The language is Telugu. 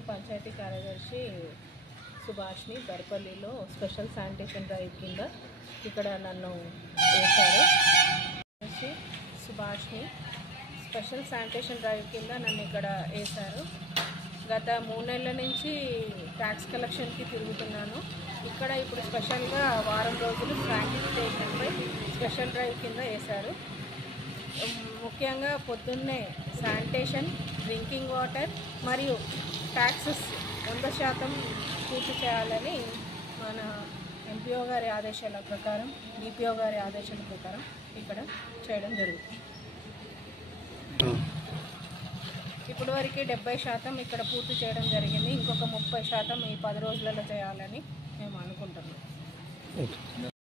నేను పంచాయతీ కార్యదర్శి సుభాష్ని దర్పల్లిలో స్పెషల్ శానిటేషన్ డ్రైవ్ కింద ఇక్కడ నన్ను వేశారు. సుభాష్ని స్పెషల్ శానిటేషన్ డ్రైవ్ కింద నన్ను ఇక్కడ వేశారు. గత 3 నెలల నుంచి ట్యాక్స్ కలెక్షన్కి తిరుగుతున్నాను. ఇక్కడ ఇప్పుడు స్పెషల్గా వారం రోజులు శానిటేషన్పై స్పెషల్ డ్రైవ్ కింద వేశారు. ముఖ్యంగా పొద్దున్నే శానిటేషన్, డ్రింకింగ్ వాటర్ మరియు ట్యాక్సెస్ 100% పూర్తి చేయాలని మన ఎంపీఓ గారి ఆదేశాల ప్రకారం, డిపిఓ గారి ఆదేశాల ప్రకారం ఇక్కడ చేయడం జరుగుతుంది. ఇప్పటివరకు 70% ఇక్కడ పూర్తి చేయడం జరిగింది. ఇంకొక 30% ఈ 10 రోజులలో చేయాలని మేము అనుకుంటున్నాం.